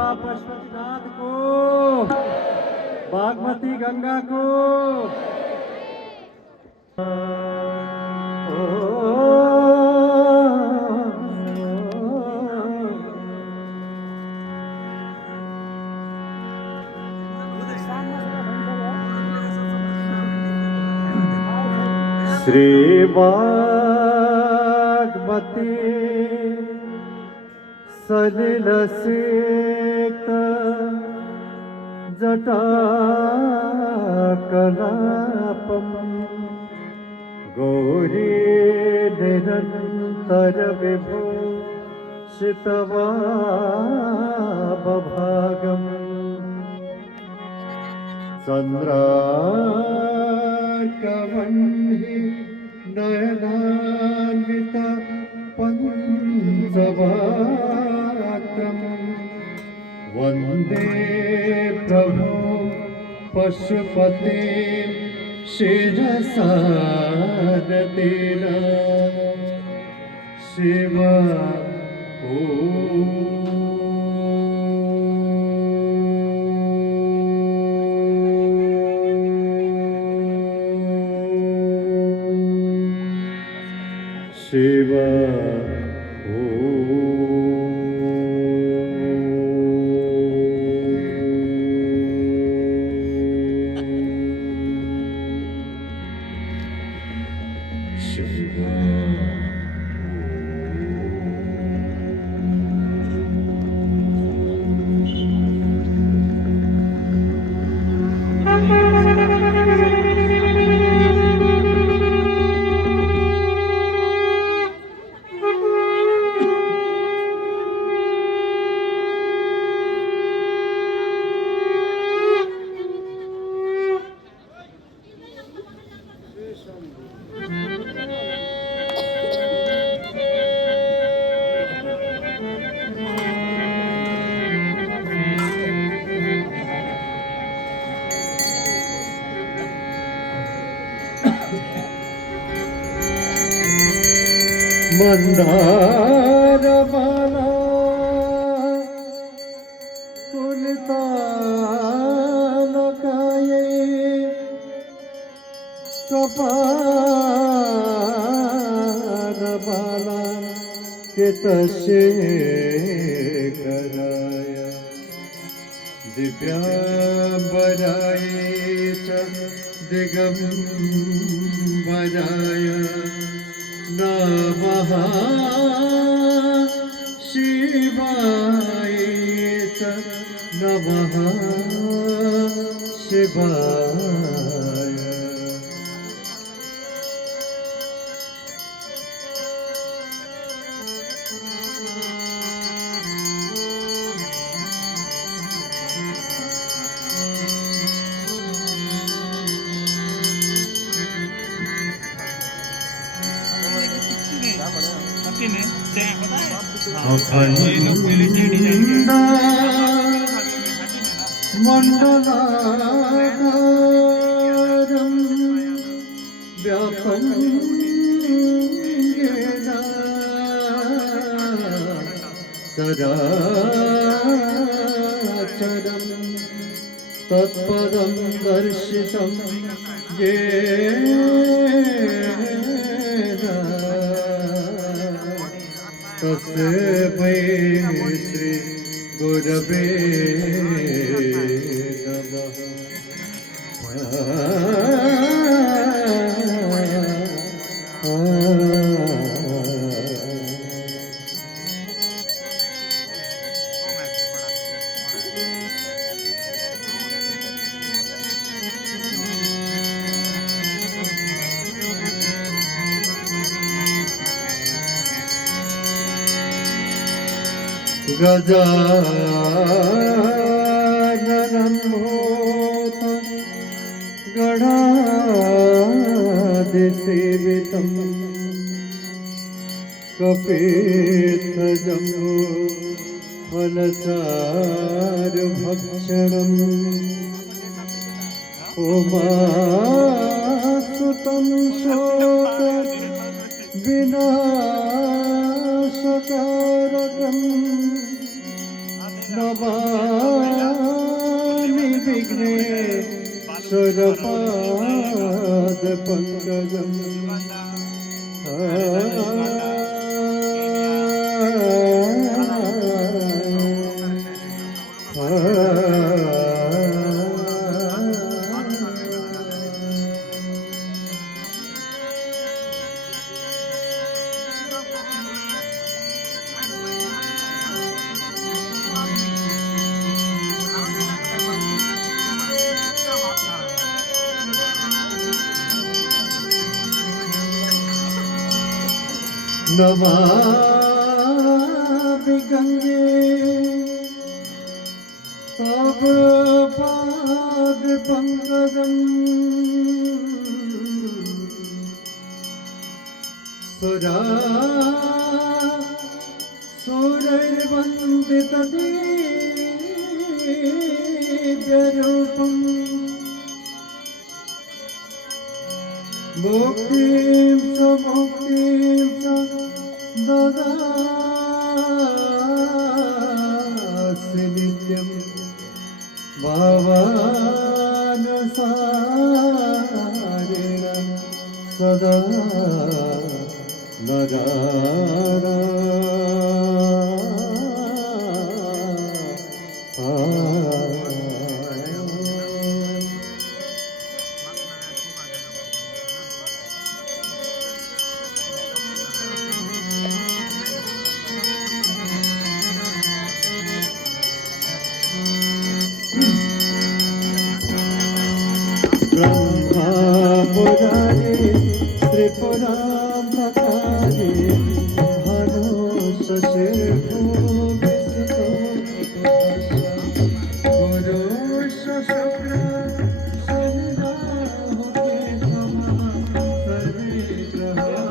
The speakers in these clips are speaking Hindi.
बाबा पशुपतिनाथ को, बागमती गंगा को। श्री बागमती सलिलसिक्त जटाकलापम् गौरी निरन्तर विभूषितवामभागम् चन्द्रार्कवह्नि नयनान्विता पञ्चवात्रम् वन्दे प्रभु पशुपते शिरसा नतेन शिव शिव मंदारमाला कुलितालकाये कपालमाला कितशेखराय दिव्याम्बराय च दिगम्बराय नमः शिवाय च नमः शिवाय। मंडलाकारं व्यापं येन चराचरं तत्पदं दर्शितं येन तस्मै श्री गुरवे नमः। गजाननं भूत गणाधिसेवितं कपित्थजम्बो फलचारुभक्षणम् उमासुतं शोक विनाशकारकम् नमामि विघ्नेश्वरपाद पंकजम् नमामि गंगे तव पाद पंकजम् सुरैर्वन्दितदिव्यरूपम् मुक्तिं च ददासि नित्यं भावानुसारेण सदा नराणाम् ब्रह्मापुराणे त्रिपुराम्बकारे भानुशशिर्भो विसुतो गुरुशुक्र शनिराहुः केतवः सर्वे ग्रहाः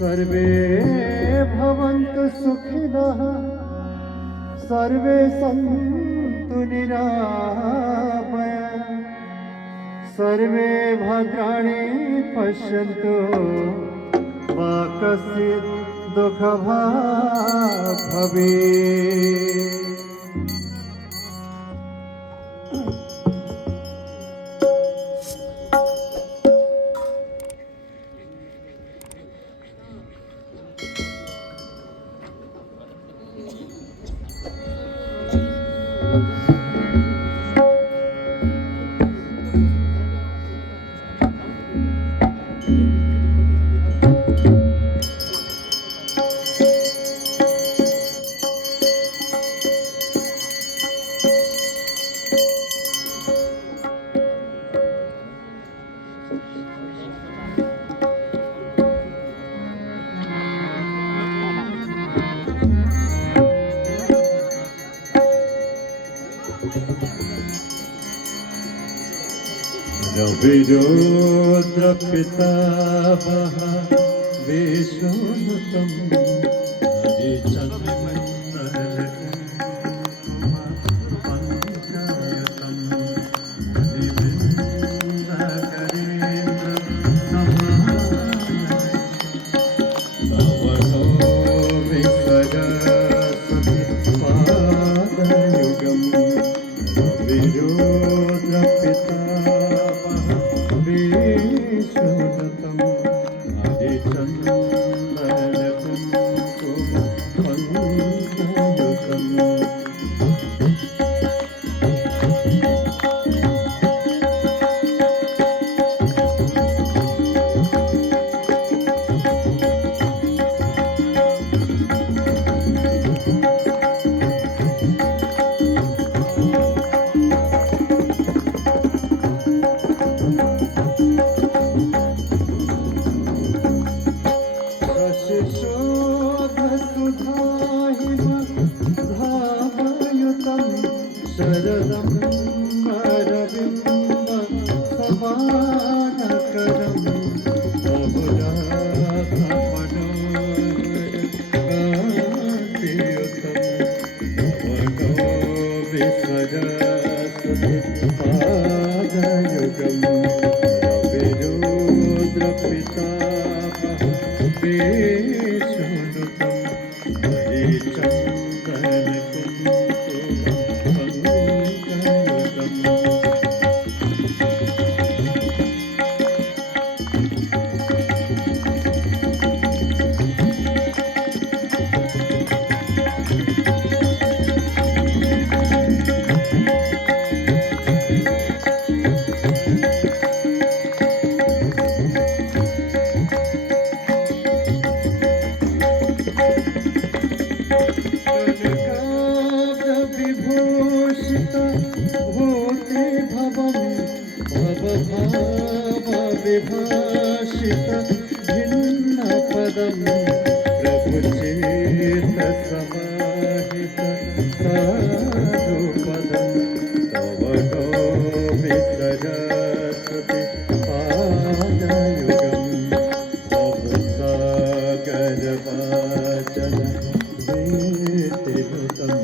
सर्वे भवन्तु सुखिनः सर्वे सन्तु निरामया सर्वे भद्राणि पश्यन्तु मा कश्चित् दुःखभाग् भवेत्। रविरुद्र पितामह विष्णुतम हरिचंदन पंचायतम विष्णुतम् हरिचन्दनकुङ्कुमपङ्कयुतम् शरदं अरविन्दसमानकरं बहुरातमनोहरकान्तियुतं मनोविसरसुपादयुगं रविरुद्रपितामहं विभूषित भूति भवं भवभावविभाषित भिन्नपदं प्रभुचेतसमाहित साधुपदं तव नौमि सरस्वति पादयुगं भवसागरवाचन वेतिनुतम्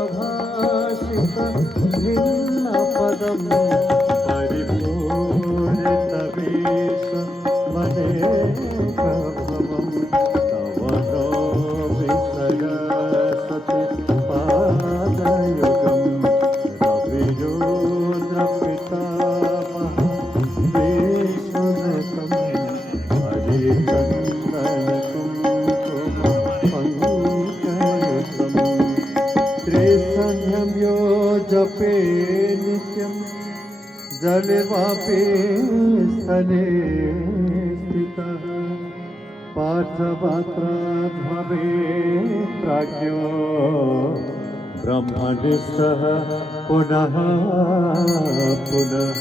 सकलागमभाषित भिन्नपदं परिपूरितवेश मदेकभवं तव नौमि सरस्वति पादयुगं रविरुद्रपितामहं विष्णुनुतं हरिचन्दनकुङ्कुमपङ्कयुतम् त्रिसन्ध्यं यो जपे नित्यं जलवापे स्थले स्थितः पार्थपात्रात् भवेत् प्राज्ञो ब्रह्मनिष्ठः पुनः पुनः।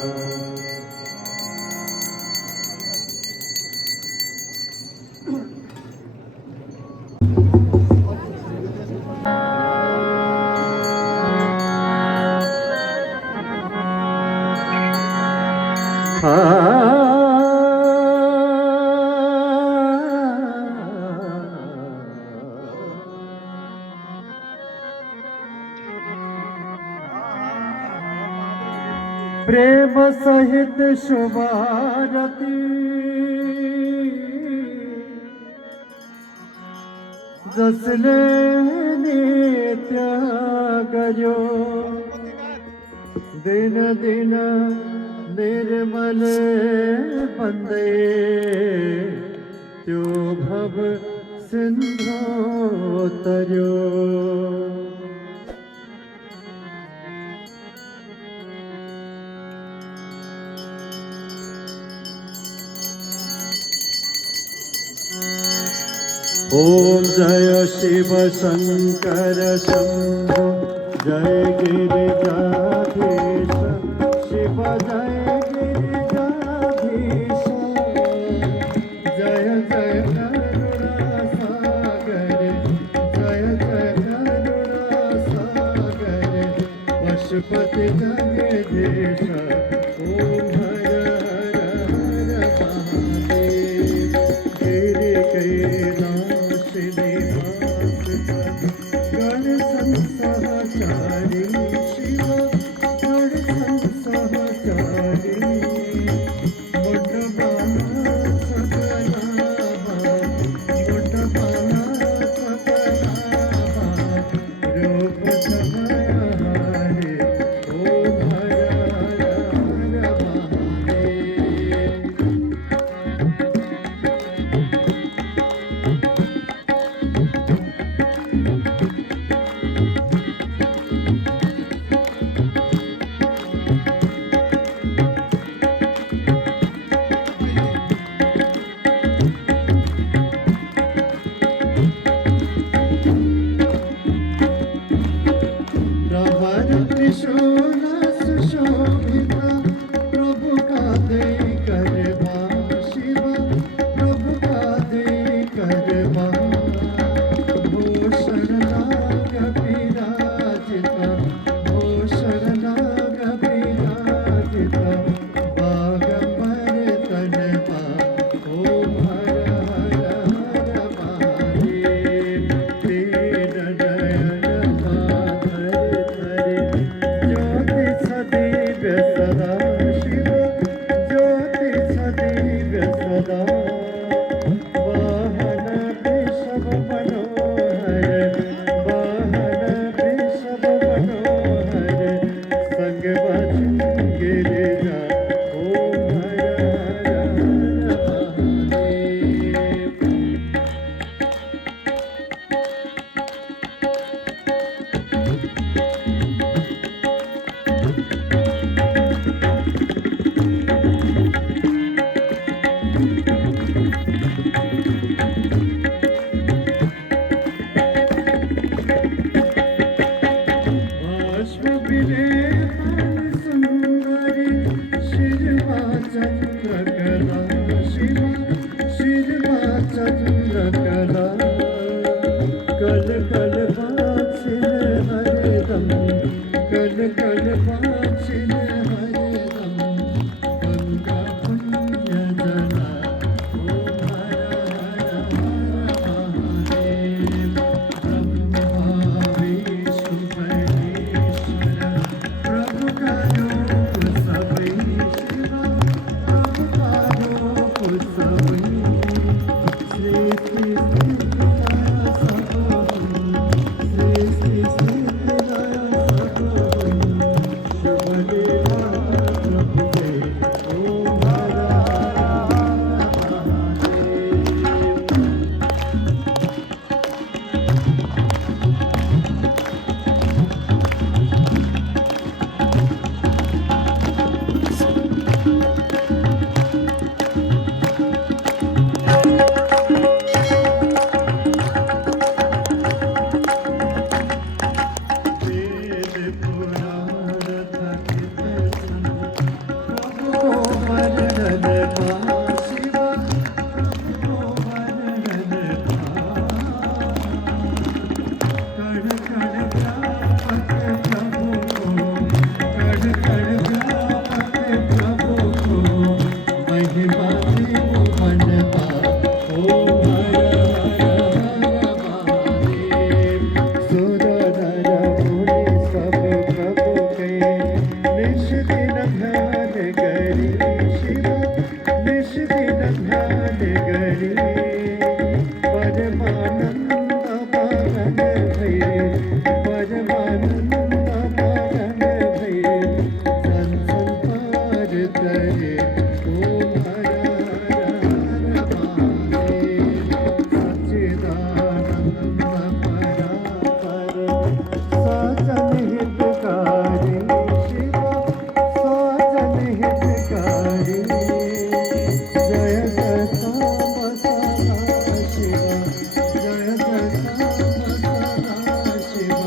प्रेम सहित शुभारती जसले नित्य गर्यो दिन दिन निर्मल बंदे त्यो भव सिंधु तर्यो। ओम जय शिव शंकर शंभो जय गिरिजाधीश शिव जय गिरिजाधीश जय जय करुणा सागर जय जय करुणा सागर पशुपति जगदीश ओम हर हर हर महादेव गिरि कैलाशिनी गण संसहचारी शिव गण संसहचारी मुंडबाला सकलाभा मुंडबाला सकलाभा रूप छमयारे ओम हर हर हर प्रभर त्रिशूल सुशोभिता प्रभु का दे करवा शिव प्रभु का दे करवा भूषण नाग विराजिता भूषण नाग विराजिता बागंबर तनवा ओम हर हर हर महादेव तेर नयन माधर ज्योति सदैव सदा शिव ज्योति सदैव सदा वाहन वृषभ मनोहर वाहन वृषभ मनोहर संग भजन गिरिजा ओम हर हर हर महादेव। बाष्प विलेपन सुंदरी शिरवा चंद्रकला शिव शिरवा चंद्रकला कल कल बाछिल हरदम कल कल बाछिल हरदम गंगा पुण्य जना ओम हर हर हर महादेव ब्रह्मा विष्णु महेश्वर प्रभु का रूप सबई शिव प्रभु का रूप सबई सृष्टि स्थिति लय सबई सृष्टि स्थिति लय सबई शुभ लीला प्रभु के ओम हर हर हर महादेव। वेद पुराण थकित सन प्रभु वर्णन पा शिव प्रभु वर्णन पा कण कण व्यापक प्रभु को कण कण व्यापक प्रभु को महिमा त्रिभुवन पा ओम हर हर हर महादेव। सुर नर मुनि सब प्रभु के निश दिन ध्यान करी शिव निश दिन ध्यान करी परमानंद मगन भई परमानंद मगन भई करे ओम हर हर हर महादेव सच्चिदानंद परापर सजन हितकारी शिव सजन हितकारी जय जय साम सदा शिव जय जय साम सदा शिव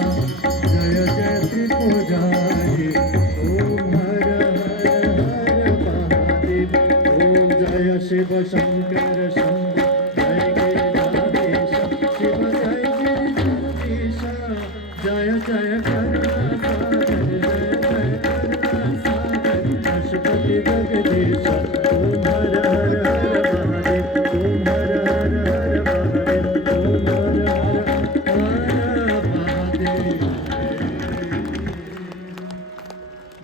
जय जय त्रिपुरारी ओम हर हर हर महादेव ओम जय शिव शंकर शंभो जय गिरिजाधीश शिव जय गिरिजाधीश जय जय करुणासागर जय जय करुणासागर पशुपति जगदीश ओम हर हर हर महादेव ओम हर हर हर महादेव ओम हर हर हर महादेव।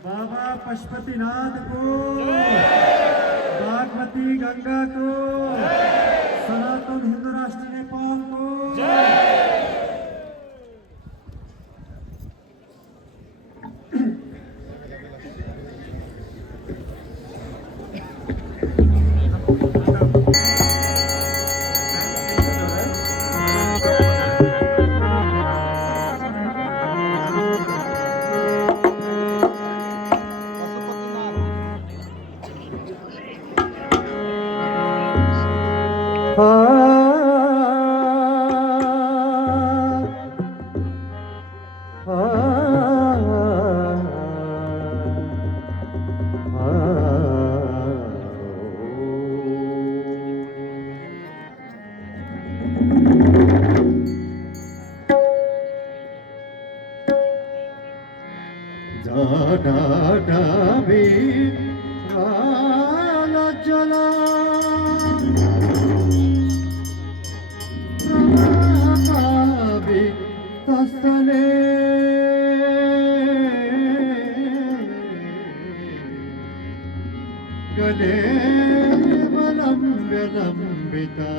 बाबा पशुपतिनाथ को बागमती गंगा को सनातन हिंदू राष्ट्र नेपाल को डाबी आलो चला प्रभावी तस्तले गले वलंब्य लंबिता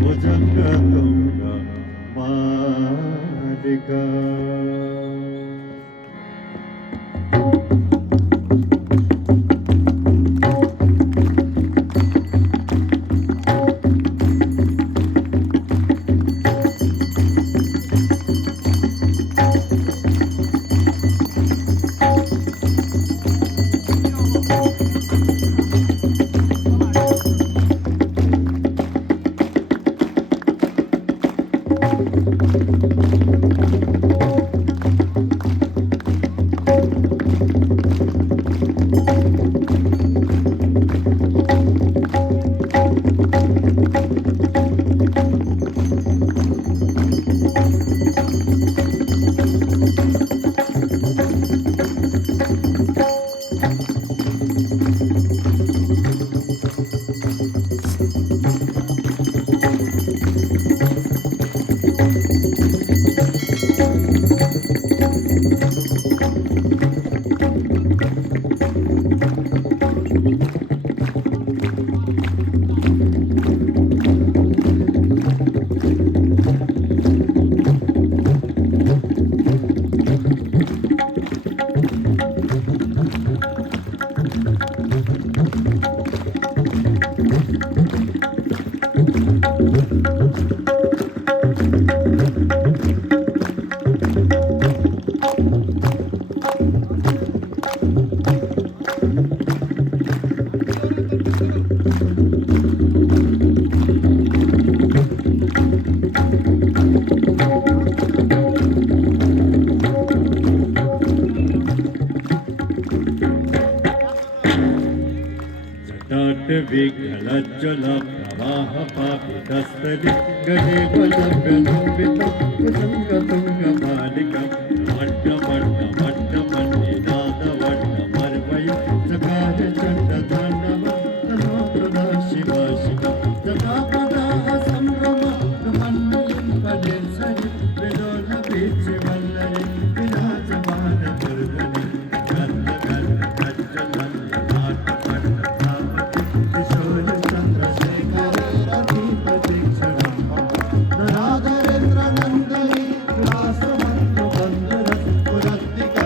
भुजंग तुंग मालिका विघ्नज्जल प्रवाह पापितस्तरि गणे बलव्यलम्बितं कुसङ्गतुङ्गमालिका मड्डमड्डमड्डमन्निनादवड्डमर्वय चकार चण्डताण्डव तनोतुदा शिवा शिवा तथा पदाः सम्भ्रम ब्रह्मण्डलिङ्गनेसरि विलोलवीचिवल्लरि विराजमान दुर्गनि Radha Rendra Nandani, Rasa Mantu Bandhara, Purattika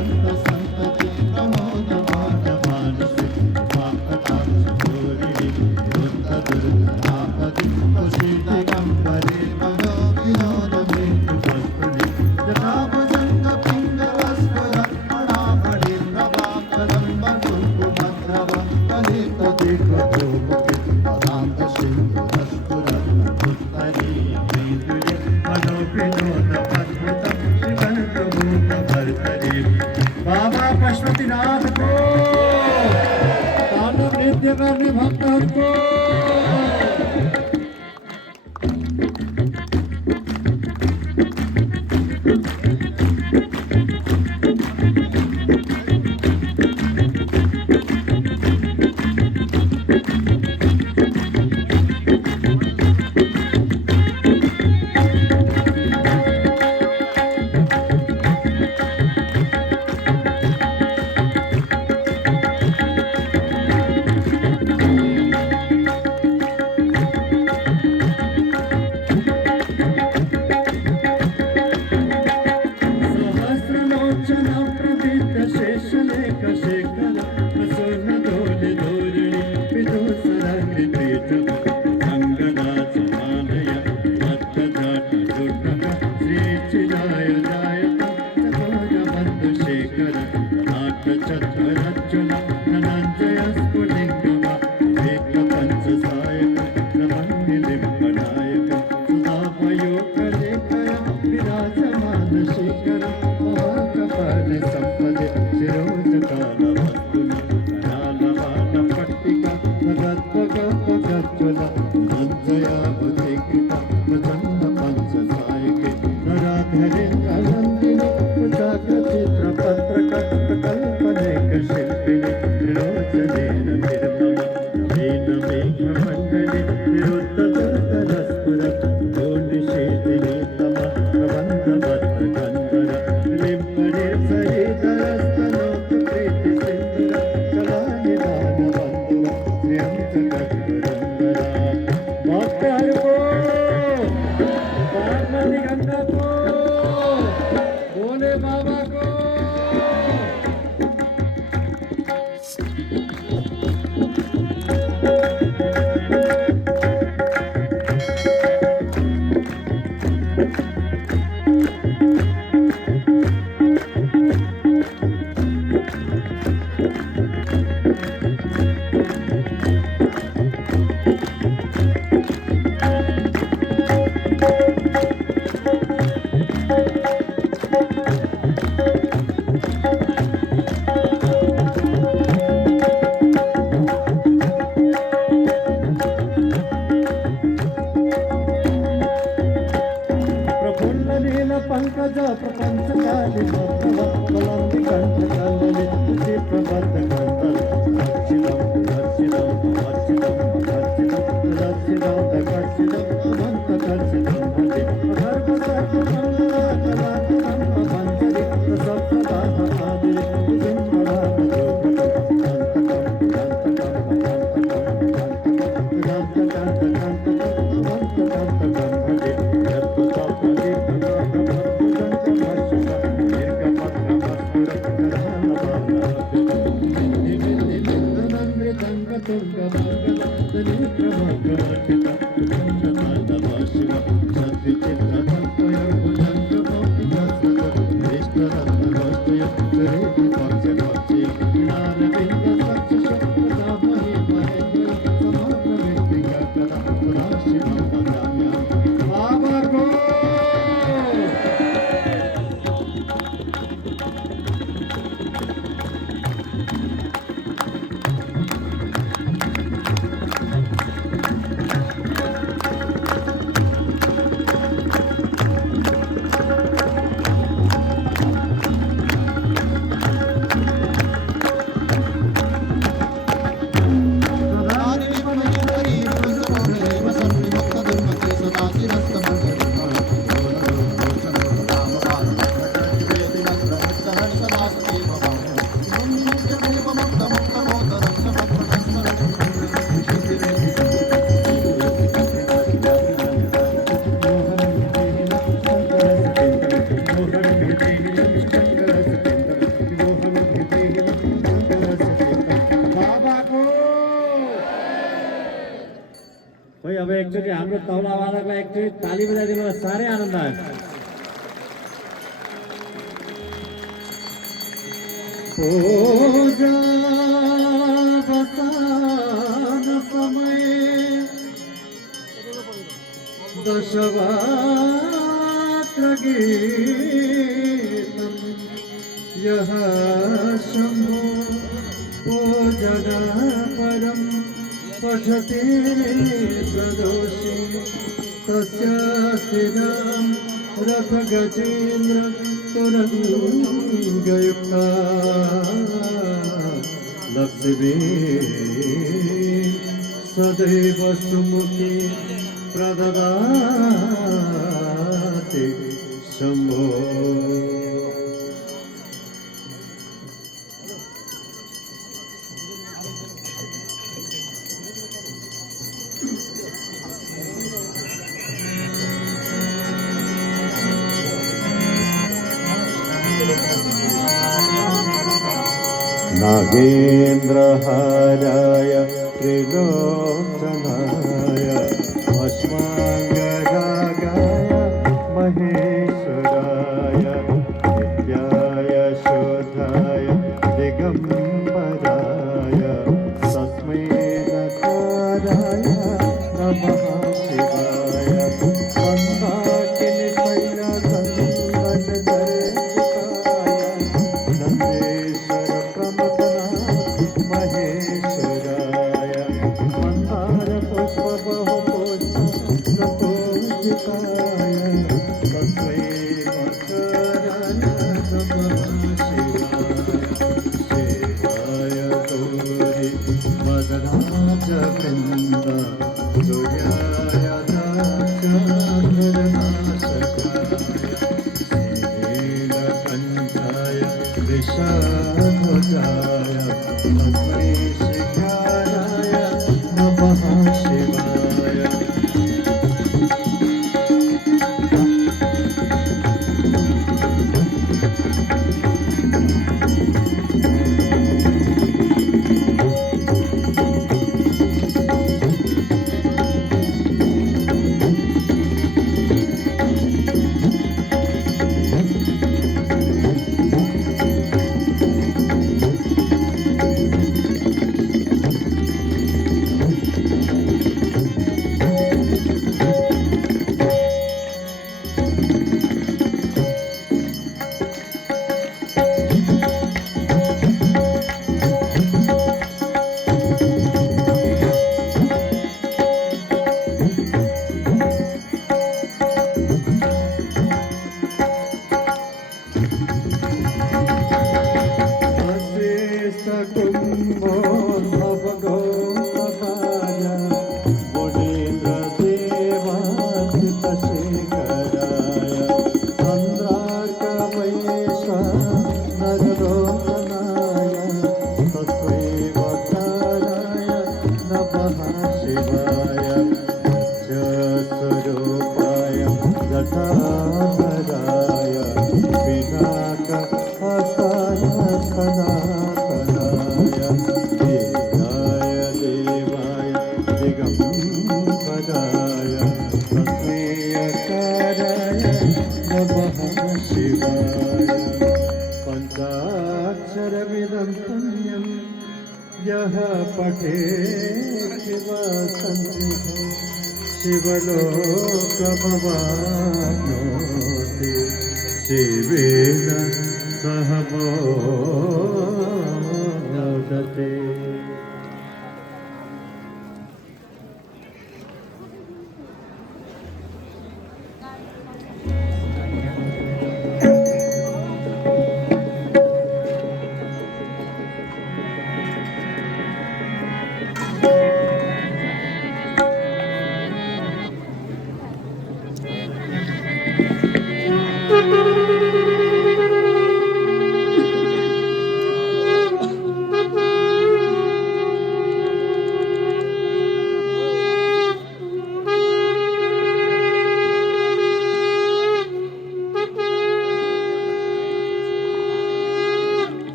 बाबा पशुपतिनाथ को, तांडव नृत्य करने भक्त को। अब एकचोटि हाम्रो तबला वादकलाई एकचोटि ताली बजाइदिनु साह्रै आनन्द आयो। पूजा बसान समय दशवात्र गीतम् यः शम्भो पूजना परं पठति प्रदोषे तस्य स्थिरां रथगजेन्द्र तुरङ्गयुक्ता लक्ष्मी सदैव सुमुखी प्रददाति शम्भो। नागेन्द्रहाराय त्रिलोचनाय भस्माङ्गरागाय महेश्वराय नित्याय शुद्धाय दिगम्बराय तस्मै नकाराय नमः शिवाय पंचाक्षरमिदं पुण्यं यः पठेत् शिवसन्निधौ शिवलोकमवाप्नोति शिवेन सह मोदते।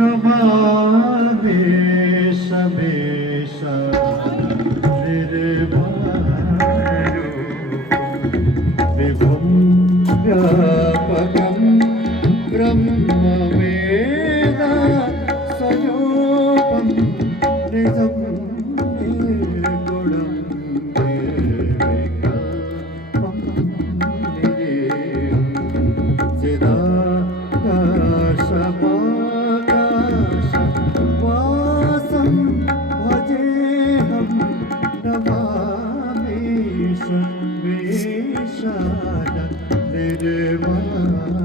नमामि समेश निर्मलरूपं विभुं व्यापकम् ब्रह्मवेद सयोपं निजं निर्गुणं निर्विकल्पं निरीहं चिदाकाशमाकाशवासं भजेऽहं नमामि सर्वेशान निर्वाणरूपम्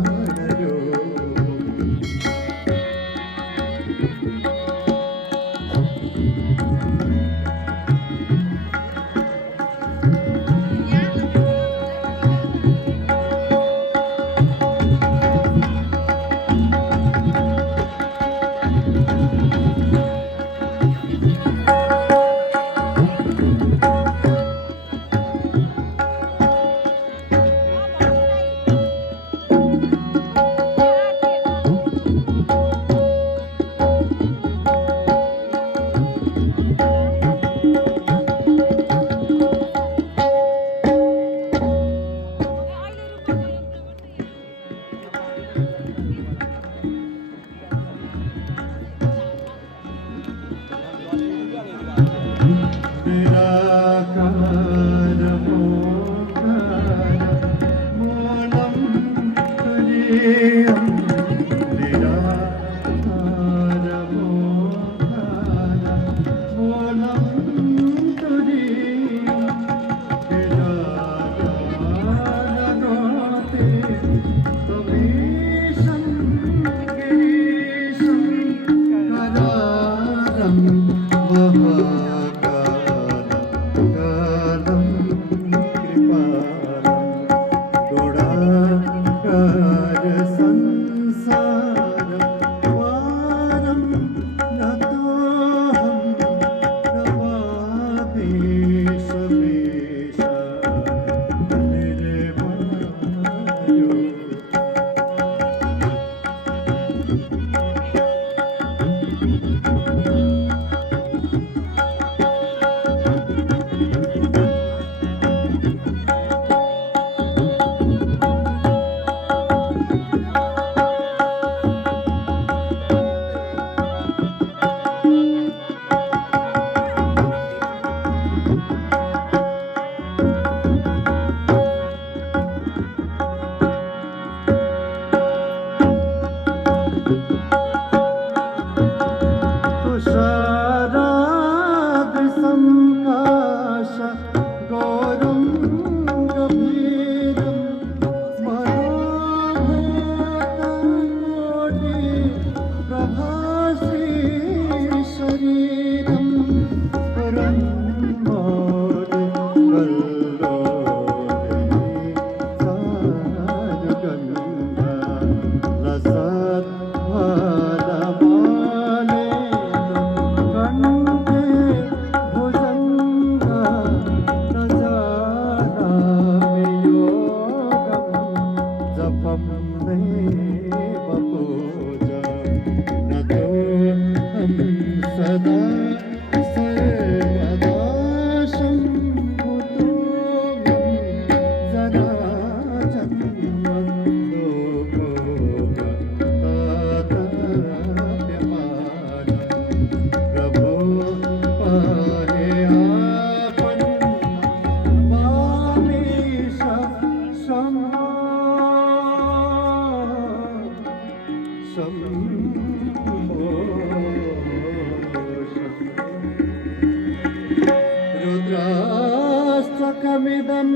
रुद्रास्त्रकमिदं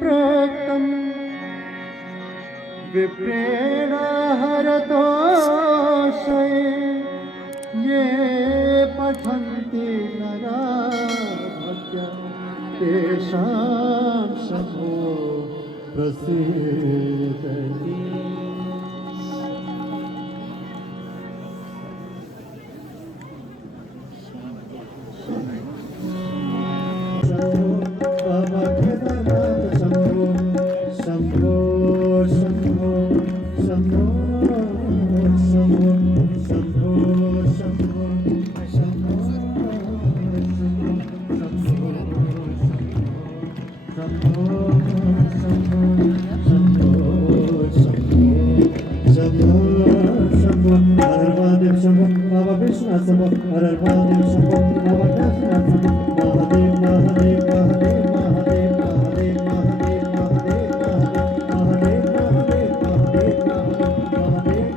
प्रोक्तं विप्रेण हरतोषये ये पठन्ति नरा भक्त्या तेषां शमो प्रसीदति Shambho शंभो हर हर महादेव शंभो बाबा विश्वनाथ शंभो हर हर महादेव शंभो बाबा काशीनाथ शंभो महादेव महादेव महादेव महादेव महादेव महादेव महादेव महादेव महादेव महादेव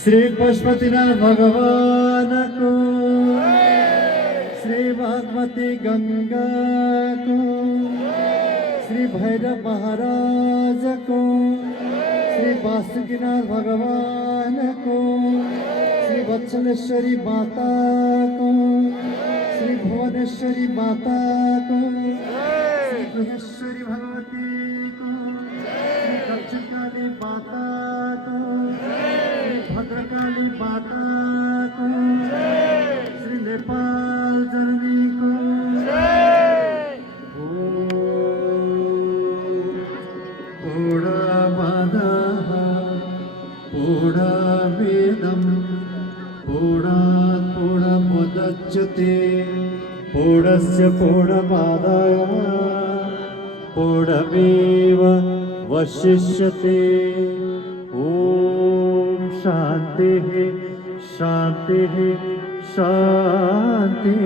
श्री पशुपतिनाथ भगवान को, श्री भागवती गंगा को, श्री भैरव महाराज को, श्री वासुकीनाथ भगवान को, श्री वत्सलेश्वरी माता को, श्री भुवनेश्वरी माता को, श्री गुहेश्वरी भगवती को, श्री दक्षिणकाली माता को, भद्रकाली माता को, श्री नेपाल जननी को, पोड़ा बाधा पोड़ा वेदम पोड़ा पोड़ा मुदच्यते पोड़स्य पोड़बाधा पोड़मेव वशिष्यते। ओम शांति शांति शांति।